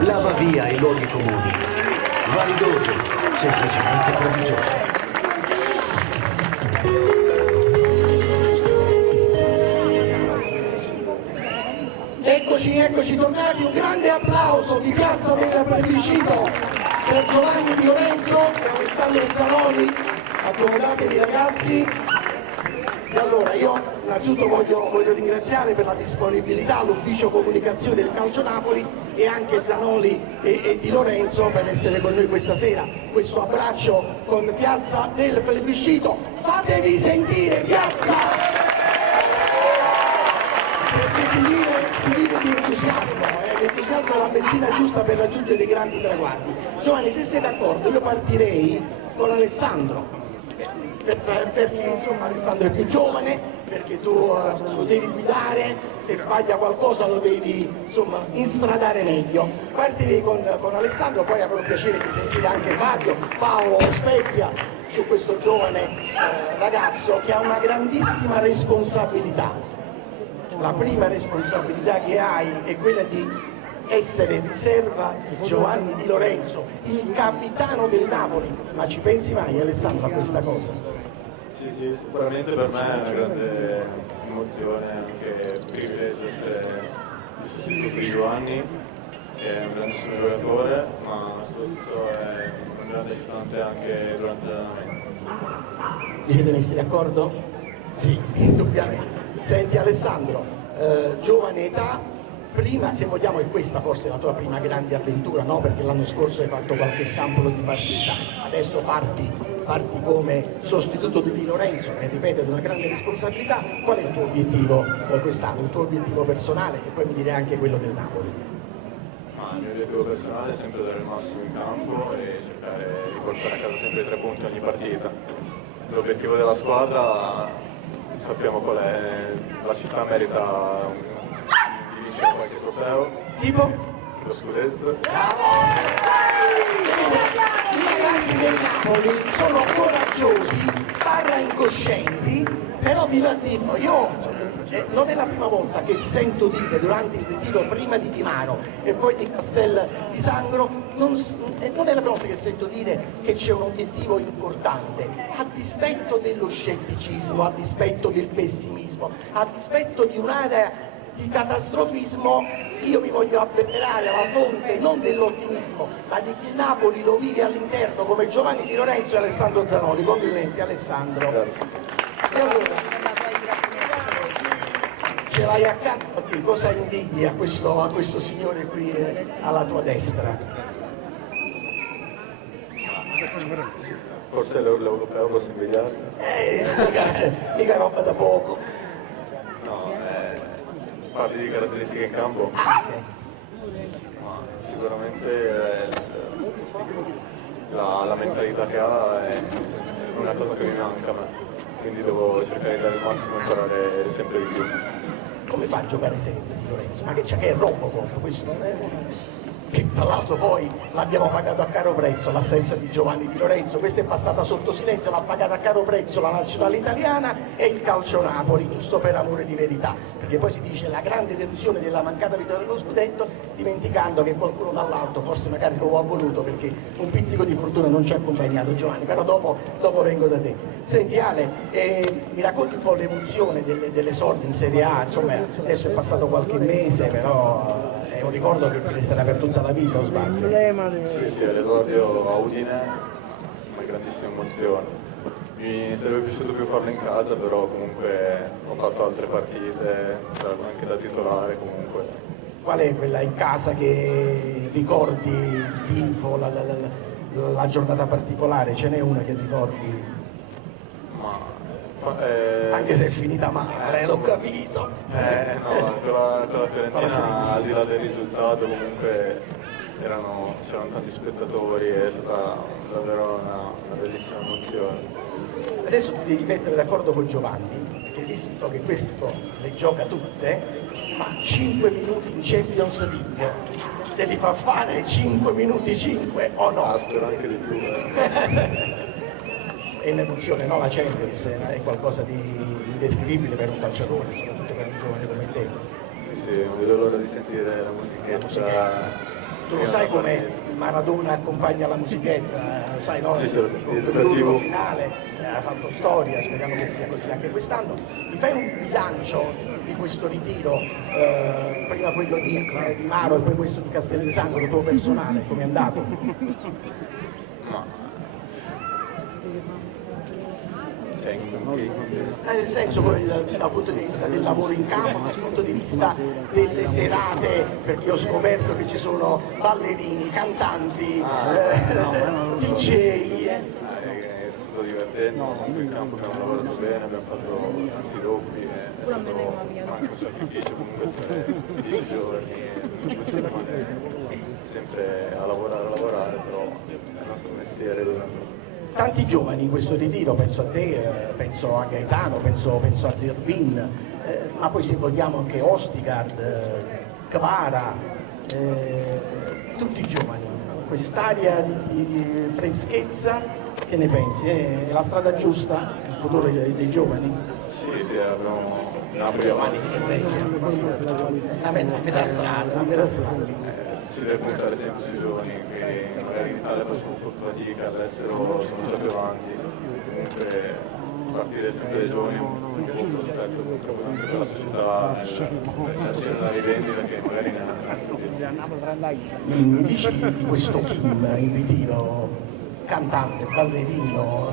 Lava via i luoghi comuni, validoso, semplicemente provvisorio. Eccoci tornati, un grande applauso di Piazza del Plebiscito per Giovanni Di Lorenzo, per Alessandro Zanoli, accomodatevi ragazzi. E allora io innanzitutto voglio ringraziare per la disponibilità l'ufficio comunicazione del Calcio Napoli e anche Zanoli e Di Lorenzo per essere con noi questa sera. Questo abbraccio con Piazza del Plebiscito, fatevi sentire Piazza! Si vive di entusiasmo, l'entusiasmo è la benzina giusta per raggiungere dei grandi traguardi. Giovanni, se sei d'accordo, io partirei con Alessandro, perché insomma Alessandro è più giovane, perché tu lo devi guidare, se sbaglia qualcosa lo devi insomma instradare meglio. Partirei con Alessandro, poi avrò piacere di sentire anche Fabio, Paolo Specchia su questo giovane ragazzo che ha una grandissima responsabilità. La prima responsabilità che hai è quella di essere riserva di Giovanni Di Lorenzo, il capitano del Napoli. Ma ci pensi mai, Alessandro, a questa cosa? Sì, sicuramente per me è una grande emozione, anche privilegio essere il sostituto di Giovanni, che è un grandissimo giocatore, ma soprattutto è un grande aiutante anche durante l'allenamento. Vi siete messi d'accordo? Sì, indubbiamente. Senti Alessandro, giovane età, prima se vogliamo è questa forse la tua prima grande avventura, no? Perché l'anno scorso hai fatto qualche scampolo di partita, adesso parti come sostituto di Di Lorenzo, che ripeto è una grande responsabilità. Qual è il tuo obiettivo quest'anno, il tuo obiettivo personale e poi mi direi anche quello del Napoli? Ma il mio obiettivo personale è sempre dare il massimo in campo e cercare di portare a casa sempre i 3 punti ogni partita. L'obiettivo della squadra sappiamo qual è, la città merita di vincere qualche trofeo, Tipo? lo scudetto. I ragazzi del Napoli sono coraggiosi, incoscienti, però viva Dio, io non è la prima volta che sento dire durante il ritiro prima di Di Maro e poi di Castel di Sangro, non è la prima volta che sento dire che c'è un obiettivo importante, a dispetto dello scetticismo, a dispetto del pessimismo, a dispetto di un'area di catastrofismo. Io mi voglio avvelenare alla fonte non dell'ottimismo, ma di chi il Napoli lo vive all'interno come Giovanni Di Lorenzo e Alessandro Zanoli. Complimenti Alessandro. Grazie. E allora, ce l'hai accanto, che cosa invidie a questo signore qui alla tua destra? Forse l'europeo posso invidiare? Mica roba da poco. No, parli di caratteristiche in campo? Ma sicuramente la mentalità che ha è una cosa che mi manca a me, quindi devo cercare di dare il massimo e imparare sempre di più. Come fa a giocare sempre Di Lorenzo? Ma che c'è, che è Robocop questo? Che tra l'altro poi l'abbiamo pagato a caro prezzo l'assenza di Giovanni Di Lorenzo, questa è passata sotto silenzio, l'ha pagata a caro prezzo la nazionale italiana e il calcio Napoli, giusto per amore di verità, perché poi si dice la grande delusione della mancata vittoria dello scudetto, dimenticando che qualcuno dall'alto forse magari lo ha voluto perché un pizzico di fortuna non ci ha accompagnato Giovanni, però dopo vengo da te. Senti Ale, mi racconti un po' l'emozione dell'esordio in Serie A, insomma adesso è passato qualche mese, però è un ricordo che ti resterà per tutta la vita, o sbaglio? Sì, l'esordio a Udine, una grandissima emozione. Mi sarebbe piaciuto più farlo in casa, però comunque ho fatto altre partite, anche da titolare comunque. Qual è quella in casa che ricordi il tifo, la giornata particolare? Ce n'è una che ricordi? Anche se è finita male, l'ho capito. No, quella Fiorentina al di là del risultato comunque c'erano tanti spettatori, è stata davvero una bellissima emozione. Adesso ti devi mettere d'accordo con Giovanni, perché visto che questo le gioca tutte, ma 5 minuti in Champions League te li fa fare 5 minuti 5 o no? Spero anche di più. È un'emozione, no? La Champions è qualcosa di indescrivibile per un calciatore, soprattutto per un giovane come te. Sì, non vedo l'ora di sentire la musichetta. Tu lo sai come Maradona accompagna la musichetta, lo sai, no? Sì, sì, Il turno finale ha fatto storia, speriamo che sia così anche quest'anno. Mi fai un bilancio di questo ritiro, prima quello di Maro e poi questo di Castellesangro, il tuo personale, come è andato? Nel senso, dal punto di vista del lavoro in campo, dal punto di vista delle serate, perché io ho scoperto che ci sono ballerini, cantanti, DJ. È stato divertente, comunque in campo abbiamo lavorato bene, abbiamo fatto tanti doppi, è stato anche un sacrificio, comunque 10 giorni, sempre a lavorare, però è il nostro mestiere. Tanti giovani in questo ritiro, penso a te, penso a Gaetano, penso a Zervin, ma poi se vogliamo anche Ostigard, Kvara, tutti i giovani, quest'aria di freschezza, che ne pensi? È la strada giusta, il futuro dei giovani? Sì, abbiamo Napoli avanti. A metà strada. Si deve puntare sempre sui giovani che magari in Italia facciano un po' fatica, all'estero sono già più avanti, comunque partire sempre dai giovani è un buon prospetto purtroppo anche per la società, per farci una rivendita che magari ne ha. Mi dici di questo Kim in ritiro, cantante, ballerino,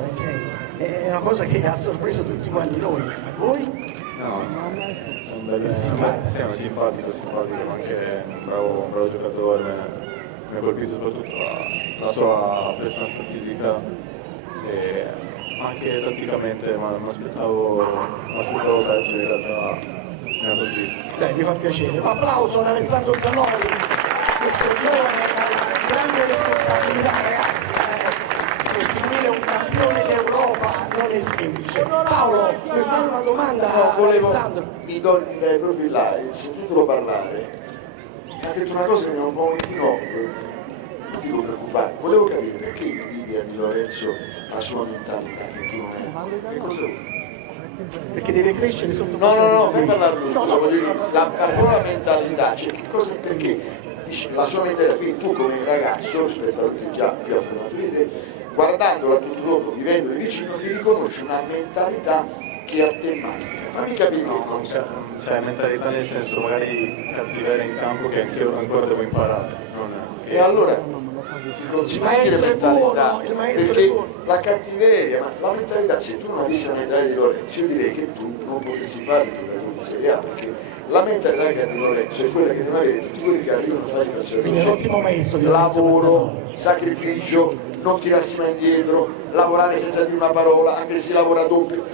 è una cosa che ha sorpreso tutti quanti noi, voi? No, è un bel simpatico, ma anche un bravo giocatore, mi ha colpito soprattutto la sua prestanza fisica e anche tatticamente, ma mi aspettavo peggio, in realtà mi ha colpito. Dai, mi fa piacere. Un applauso ad Alessandro Zanoli, questo giovane con grande responsabilità, ragazzi. Costruire un campione d'Europa non è semplice. Paolo, vuoi fare una domanda a Alessandro? Mi dai proprio là, sentitelo parlare, ha detto una cosa che mi ha un momentino, non dico preoccupato, volevo capire perché invidia Di Lorenzo la sua mentalità che tu non hai. Che cosa vuoi? Perché deve crescere sotto No, fai parlare lui, voglio dire, la tua mentalità, cioè che cosa, perché dici, la sua mentalità, quindi tu come ragazzo, rispetto a lui già più affermato di te, guardandola tutto dopo, vivendo vicino, ti riconosci una mentalità che a te manca. Fammi capire che cosa. Cioè mentalità nel senso magari cattiveria in campo che anch'io ancora devo imparare. E allora il maestro mentalità, il maestro perché la cattiveria, ma la mentalità, se tu non avessi la mentalità di Lorenzo, io direi che tu non potresti fare il giocatore di Serie A, perché la mentalità che ha di Lorenzo è quella che devono avere tutti quelli che arrivano a fare il calciatore. Quindi è un ottimo maestro di Lavoro, sacrificio, non tirarsi mai indietro, lavorare senza dire una parola, anche se si lavora doppio,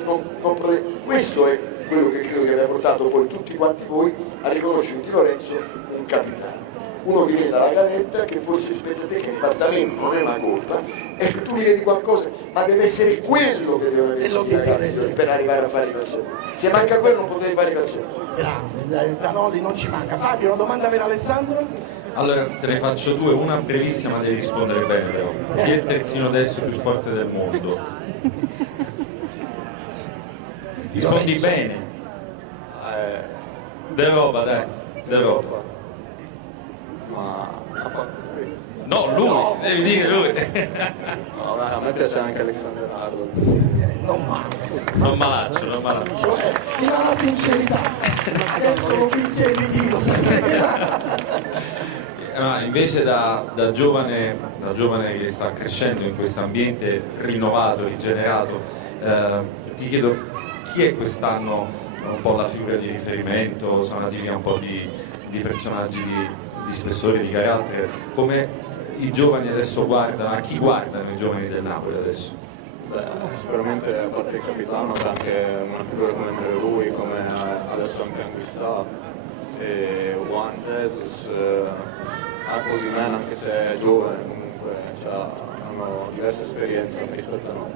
questo è quello che credo che abbia portato poi tutti quanti voi a riconoscere Di Lorenzo un capitano. Uno che viene dalla gavetta, che forse rispetto a te, che fattamente non è una colpa, e che tu gli vedi qualcosa, ma deve essere quello che devono avere i ragazzi per arrivare a fare i calciatori. Se manca quello non potevi fare i calciatori. Grande, Zanoli non ci manca. Fabio, una domanda per Alessandro? Allora te ne faccio due, una brevissima, devi rispondere bene però. Chi è il terzino destro più forte del mondo? Rispondi bene. D'Europa, dai, d'Europa. No, lui, devi dire lui. No, a me piace anche Alexander Arnold. Non male. Non malaccio. Fino alla sincerità. Adesso lo vince il ritiro. Ma invece da giovane che sta crescendo in questo ambiente rinnovato, rigenerato, ti chiedo chi è quest'anno un po' la figura di riferimento, sono nati via un po' di personaggi di spessore, di carattere, come i giovani adesso guardano, a chi guardano i giovani del Napoli adesso? Beh, sicuramente a parte il capitano c'è anche una figura come lui, come adesso anche Anguissa e Juan Jesus, Osimhen, anche se è giovane comunque hanno diverse esperienze rispetto a noi,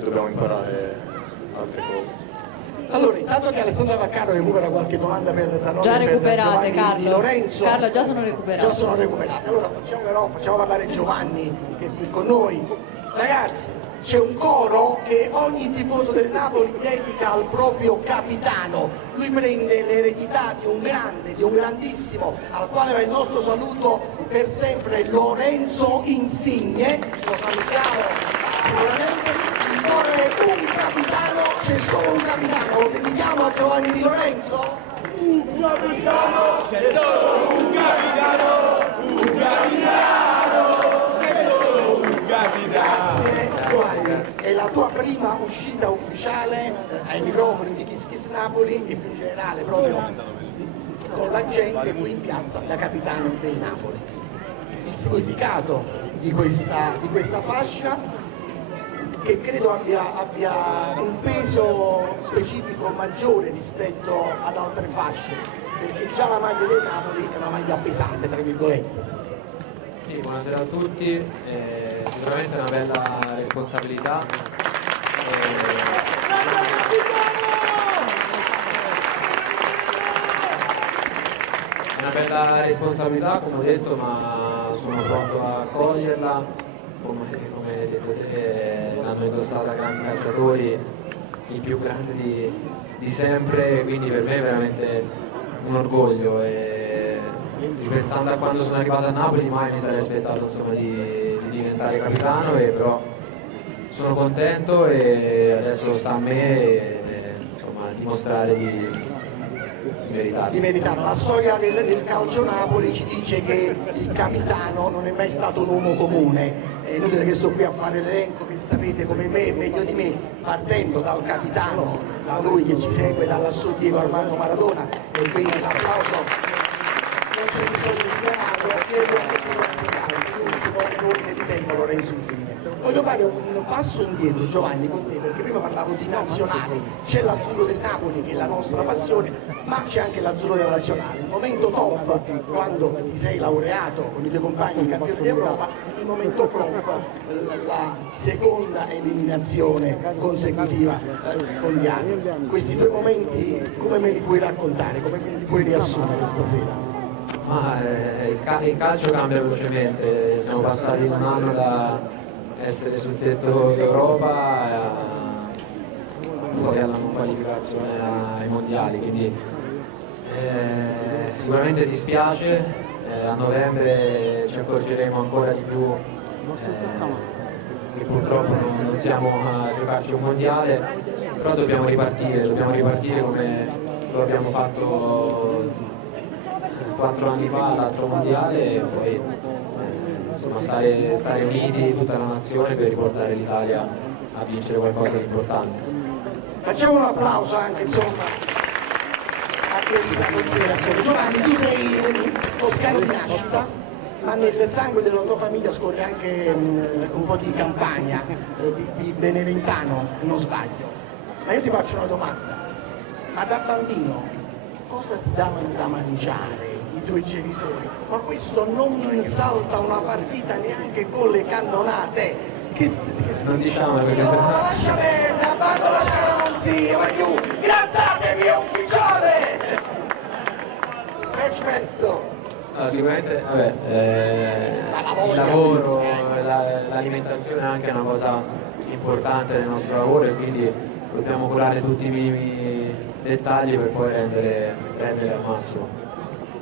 dobbiamo imparare altre cose. Allora, intanto che Alessandra Vaccaro recupera qualche domanda per Zanoni, Già per recuperate, Giovanni Carlo. Di Lorenzo. Carlo, già sono recuperate. Già sono recuperate. Allora facciamo parlare Giovanni che è qui con noi. Ragazzi, c'è un coro che ogni tifoso del Napoli dedica al proprio capitano. Lui prende l'eredità di un grande, di un grandissimo, al quale va il nostro saluto per sempre, Lorenzo Insigne. Lo salutiamo sicuramente. Il coro è un capitano, c'è solo un capitano. Lo dedichiamo a Giovanni Di Lorenzo. Un capitano, c'è solo un capitano, un capitano, c'è solo un capitano. Grazie Giovanni, è la tua prima uscita ufficiale ai microfoni di Kiss Kiss Napoli e più in generale proprio con la gente qui in piazza da capitano del Napoli. Il significato di questa fascia che credo abbia un peso specifico maggiore rispetto ad altre fasce, perché già la maglia del Napoli è una maglia pesante, tra virgolette. Sì, buonasera a tutti, sicuramente è una bella responsabilità. È una bella responsabilità, come ho detto, ma sono pronto a coglierla. Come detto te, l'hanno indossata grandi calciatori, i più grandi di sempre, quindi per me è veramente un orgoglio. E ripensando a quando sono arrivato a Napoli mai mi sarei aspettato insomma, di diventare capitano, però sono contento e adesso sta a me insomma, dimostrare di meritarlo. Di meritarlo. La storia del calcio Napoli ci dice che il capitano non è mai stato un uomo comune. È inutile che sto qui a fare l'elenco, che sapete come me, meglio di me, partendo dal capitano, da lui che ci segue da lassù, Diego Armando Maradona, e quindi l'applauso non c'è bisogno di chiamarlo, l'ultimo nome di tempo Lorenzo Insigne. Voglio fare un passo indietro, Giovanni, con te, perché prima parlavo di nazionale, c'è l'azzurro del Napoli che è la nostra passione, ma c'è anche l'azzurro della nazionale. Il momento top, quando ti sei laureato con i tuoi compagni campioni d'Europa, il momento flop, la seconda eliminazione consecutiva mondiale. Questi due momenti come me li puoi raccontare, come me li puoi riassumere stasera? Ma il calcio cambia velocemente, siamo passati un anno da essere sul tetto d'Europa poi alla non qualificazione ai mondiali, quindi sicuramente dispiace, a novembre ci accorgeremo ancora di più che purtroppo non siamo a giocarci un mondiale, però dobbiamo ripartire come lo abbiamo fatto 4 anni fa all'altro mondiale e poi insomma, stare uniti tutta la nazione per riportare l'Italia a vincere qualcosa di importante. Facciamo un applauso anche insomma a questa considerazione. Giovanni, tu sei toscano di nascita, ma nel sangue della tua famiglia scorre anche un po' di campagna, di Beneventano, non sbaglio. Ma io ti faccio una domanda, ma da bambino cosa ti davano da mangiare i tuoi genitori? Ma questo non salta una partita neanche con le cannonate. Non diciamo perché se no, lascia perdere, abbando la cara non si va più, grattatevi ufficiale! Perfetto! No, sicuramente il lavoro, l'alimentazione è anche una cosa importante del nostro lavoro e quindi dobbiamo curare tutti i minimi dettagli per poi rendere al massimo.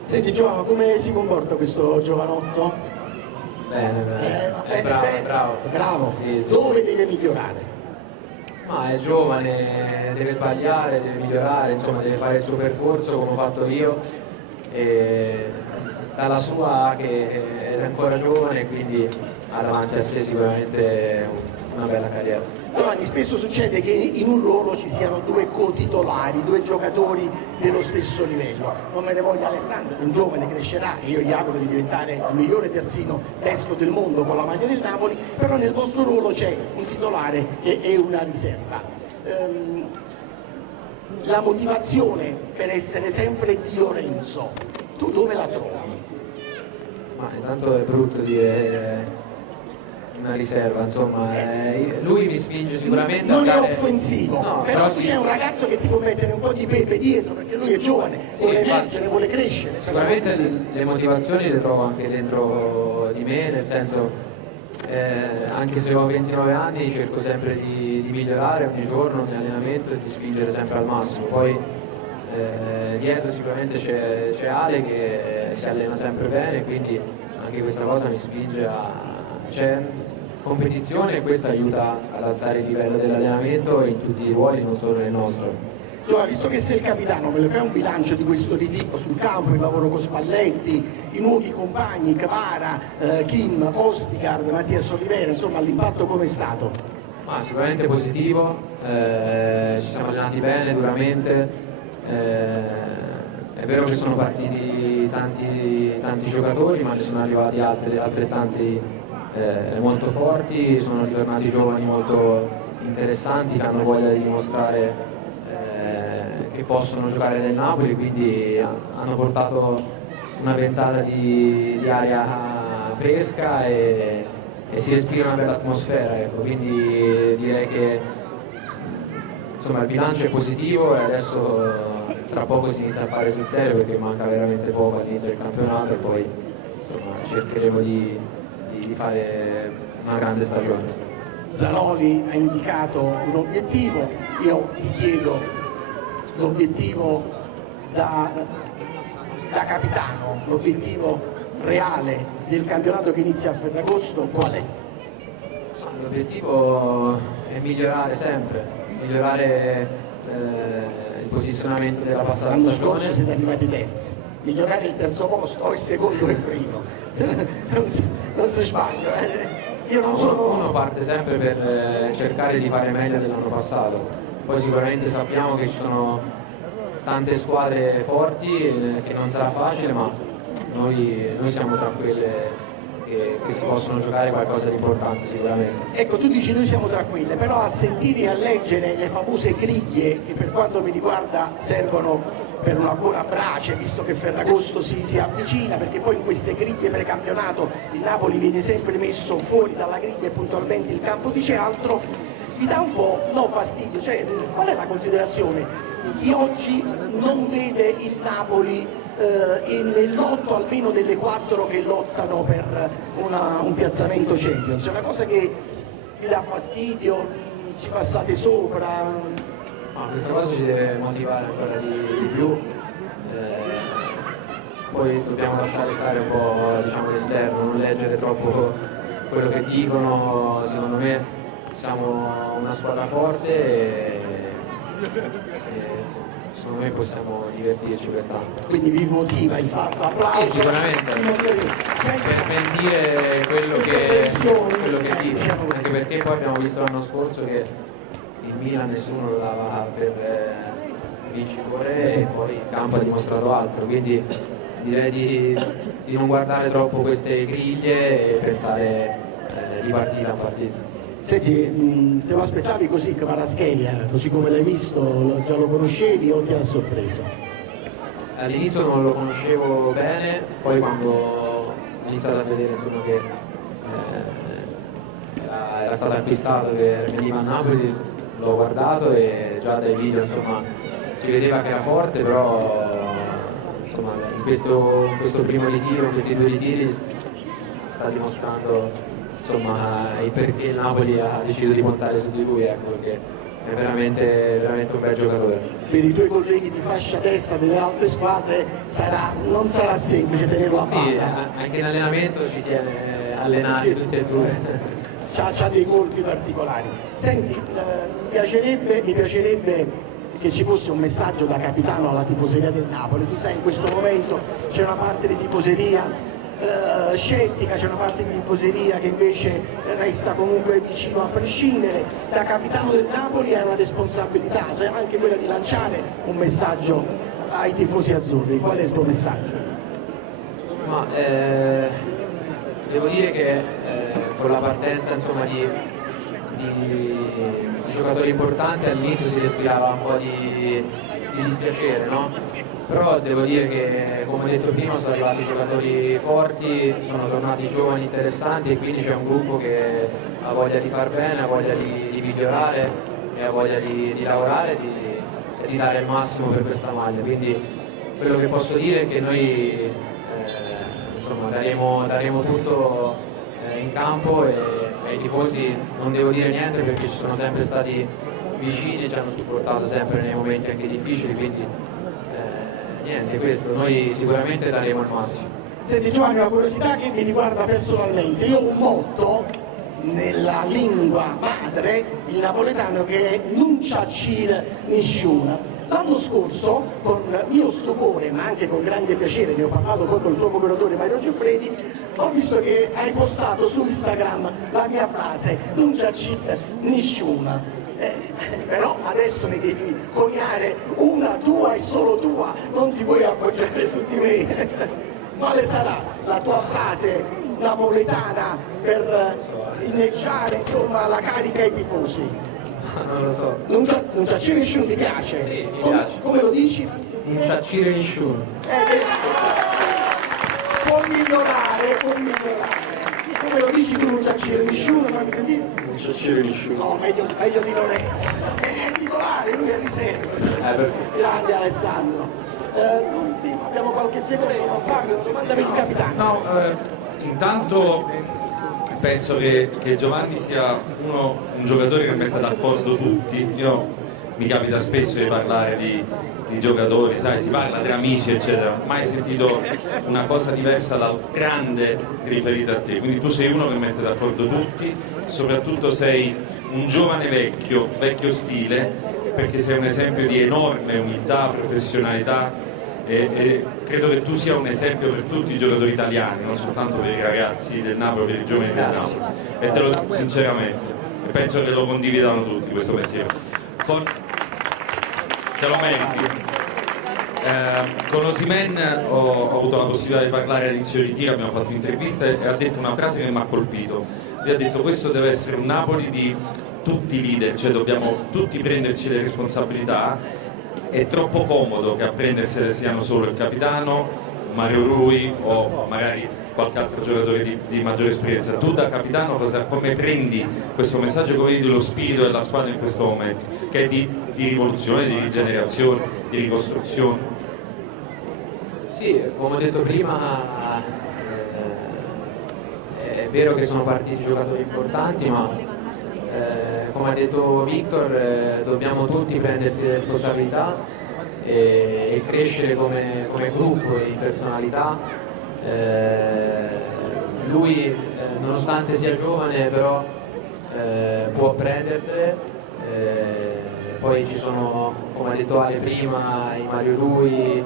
Senti Giovanni, come si comporta questo giovanotto? Bene, bravo. Sì. Dove deve migliorare? Ma è giovane, deve sbagliare, deve migliorare, insomma deve fare il suo percorso come ho fatto io e dalla sua che è ancora giovane quindi ha davanti a sé sicuramente una bella carriera. Giovanni, spesso succede che in un ruolo ci siano due co-titolari, due giocatori dello stesso livello. Non me ne voglia Alessandro, che un giovane crescerà e io gli auguro di diventare il migliore terzino destro del mondo con la maglia del Napoli, però nel vostro ruolo c'è un titolare e una riserva. La motivazione per essere sempre di Lorenzo, tu dove la trovi? Ma intanto è brutto dire una riserva, insomma, lui mi spinge sicuramente non a dare... è offensivo, no, però sì. c'è un ragazzo che ti può mettere un po' di pepe dietro perché lui è giovane, Sì, vuole emergere, vuole crescere. Sicuramente le motivazioni le trovo anche dentro di me, nel senso anche se ho 29 anni cerco sempre di migliorare ogni giorno in allenamento e di spingere sempre al massimo. Poi dietro sicuramente c'è Ale che si allena sempre bene, quindi anche questa cosa mi spinge c'è competizione e questo aiuta ad alzare il livello dell'allenamento in tutti i ruoli, non solo nel nostro. Allora, visto che sei il capitano, me ne fai un bilancio di questo ritiro sul campo, il lavoro con Spalletti, i nuovi compagni, Kvara, Kim, Ostikar, Mattias Olivera, insomma l'impatto com'è stato? Ma sicuramente positivo, ci siamo allenati bene, duramente, è vero che sono partiti tanti giocatori, ma ne sono arrivati altrettanti molto forti, sono ritornati giovani molto interessanti che hanno voglia di dimostrare che possono giocare nel Napoli, quindi hanno portato una ventata di aria fresca e si respira una bella atmosfera, ecco. Quindi direi che insomma, il bilancio è positivo e adesso tra poco si inizia a fare sul serio perché manca veramente poco all'inizio del campionato e poi insomma, cercheremo di fare una grande stagione. Zanoli ha indicato un obiettivo, io ti chiedo l'obiettivo da capitano, l'obiettivo reale del campionato che inizia a Ferragosto qual è? L'obiettivo è migliorare sempre, migliorare il posizionamento della passata L'anno stagione. scorso siete arrivati terzi, migliorare il terzo posto o il secondo e il primo, non si sbaglia. Io non sono... Uno parte sempre per cercare di fare meglio dell'anno passato. Poi sicuramente sappiamo che ci sono tante squadre forti, che non sarà facile, ma noi siamo tra quelle che si possono giocare qualcosa di importante sicuramente. Ecco, tu dici noi siamo tra quelle, però a sentire e a leggere le famose griglie che per quanto mi riguarda servono per una buona brace, visto che Ferragosto si avvicina, perché poi in queste griglie precampionato il Napoli viene sempre messo fuori dalla griglia e puntualmente il campo dice altro. Mi dà un po' no fastidio, cioè qual è la considerazione di chi oggi non vede il Napoli nell'otto almeno delle 4 che lottano per un piazzamento Champions? È una cosa che vi dà fastidio, ci passate sopra? Ma questa cosa ci deve motivare ancora di più, poi dobbiamo lasciare stare un po' diciamo, l'esterno, non leggere troppo quello che dicono, secondo me siamo una squadra forte e secondo me possiamo divertirci quest'anno. Quindi vi motiva il fatto, applauso. Sì, sicuramente, per dire quello che dico, anche perché poi abbiamo visto l'anno scorso che il Milan nessuno lo dava per vincitore e poi il campo ha dimostrato altro, quindi direi di non guardare troppo queste griglie e pensare di partita a partita. Senti, te lo aspettavi così Kvaratskhelia, così come l'hai visto, già lo conoscevi o ti ha sorpreso? All'inizio non lo conoscevo bene, poi quando ho iniziato a vedere insomma, che era stato acquistato, che veniva a Napoli, l'ho guardato e già dai video insomma, si vedeva che era forte, però insomma, in questo primo ritiro, in questi 2 ritiri sta dimostrando insomma, il perché il Napoli ha deciso di puntare su di lui, ecco, perché è veramente un bel giocatore. Per i tuoi colleghi di fascia destra delle altre squadre non sarà semplice tenerlo a Sì, bada. anche in allenamento ci tiene allenati tutti e due. C'ha dei colpi particolari. Senti, mi piacerebbe che ci fosse un messaggio da capitano alla tifoseria del Napoli. Tu sai, in questo momento c'è una parte di tifoseria scettica, c'è una parte di tifoseria che invece resta comunque vicino a prescindere. Da capitano del Napoli è una responsabilità, cioè anche quella di lanciare un messaggio ai tifosi azzurri. Qual è il tuo messaggio? Ma devo dire che con la partenza insomma, di giocatori importanti all'inizio si respirava un po' di dispiacere, no? Però devo dire che, come ho detto prima, sono arrivati giocatori forti, sono tornati giovani interessanti e quindi c'è un gruppo che ha voglia di far bene, ha voglia di migliorare e ha voglia di lavorare e di dare il massimo per questa maglia. Quindi quello che posso dire è che noi insomma, daremo tutto in campo e ai tifosi non devo dire niente perché ci sono sempre stati vicini e ci hanno supportato sempre nei momenti anche difficili, quindi niente, questo, noi sicuramente daremo il massimo. Senti Giovanni, una curiosità che mi riguarda personalmente, io ho un motto nella lingua madre, il napoletano, che è non c'accire nessuno. L'anno scorso, con mio stupore, ma anche con grande piacere, ne ho parlato poi con il tuo procuratore Mario Giuffredi, ho visto che hai postato su Instagram la mia frase, non c'accire nessuno. Però adesso ne devi coniare una tua e solo tua, non ti puoi appoggiare su di me. Quale sarà la tua frase napoletana per inneggiare insomma la carica ai tifosi? Non lo so. Non c'è nessuno, ti piace? Sì, mi piace. Come lo dici? Non c'accire nessuno. Può migliorare, può migliorare. Come lo dici tu, non c'accire nessuno, fammi sentire? Non c'accire nessuno. No, meglio di Lorenzo. È titolare, lui è riserva. Grande Alessandro. L'ultimo, abbiamo qualche secondo, Fabio, domanda per il capitano. No, intanto penso che Giovanni sia un giocatore che mette d'accordo tutti. Io mi capita spesso di parlare di giocatori, sai, si parla tra amici eccetera, mai sentito una cosa diversa dal grande riferita a te, quindi tu sei uno che mette d'accordo tutti, soprattutto sei un giovane vecchio stile, perché sei un esempio di enorme umiltà, professionalità e credo che tu sia un esempio per tutti i giocatori italiani, non soltanto per i ragazzi del Napoli, per i giovani del Napoli, e te lo dico sinceramente, e penso che lo condividano tutti questo pensiero. Te lo meriti. Con Osimhen ho avuto la possibilità di parlare all'inizio di tiro, abbiamo fatto interviste e ha detto una frase che mi ha colpito. Lui ha detto: questo deve essere un Napoli di tutti i leader, cioè dobbiamo tutti prenderci le responsabilità. È troppo comodo che a prendersele siano solo il capitano, Mario Rui o magari qualche altro giocatore di maggiore esperienza. Tu da capitano come prendi questo messaggio, come vedi lo spirito della squadra in questo momento, che è di rivoluzione, di rigenerazione, di ricostruzione? Sì, come ho detto prima, è vero che sono partiti giocatori importanti, ma come ha detto Victor, dobbiamo tutti prendersi le responsabilità e crescere come gruppo in personalità. Lui, nonostante sia giovane, però può prendersele. Poi ci sono, come ha detto Ale prima, i Mario Rui,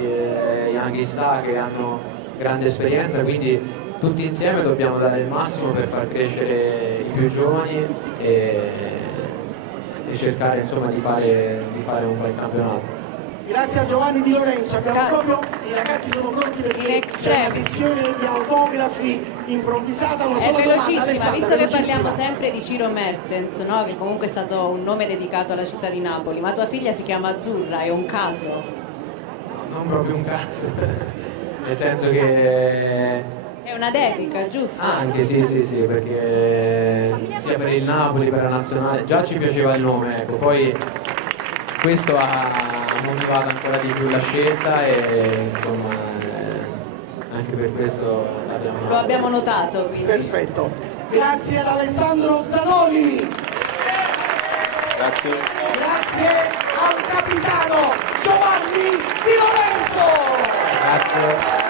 i Anghissà che hanno grande esperienza, quindi tutti insieme dobbiamo dare il massimo per far crescere i più giovani e cercare insomma di fare un bel campionato. Grazie a Giovanni Di Lorenzo, abbiamo proprio, i ragazzi sono pronti perché c'è una sessione di autografi improvvisata. È velocissima, visto che parliamo sempre di Ciro Mertens, no? Che comunque è stato un nome dedicato alla città di Napoli, ma tua figlia si chiama Azzurra, è un caso? No, non proprio un caso, nel senso che... È una dedica, giusto? Anche sì, perché sia per il Napoli, per la nazionale, già ci piaceva il nome, ecco, poi questo ha motivato ancora di più la scelta e insomma anche per questo lo abbiamo notato, quindi. Perfetto. Grazie ad Alessandro Zanoli. Grazie. Grazie al capitano Giovanni Di Lorenzo. Grazie.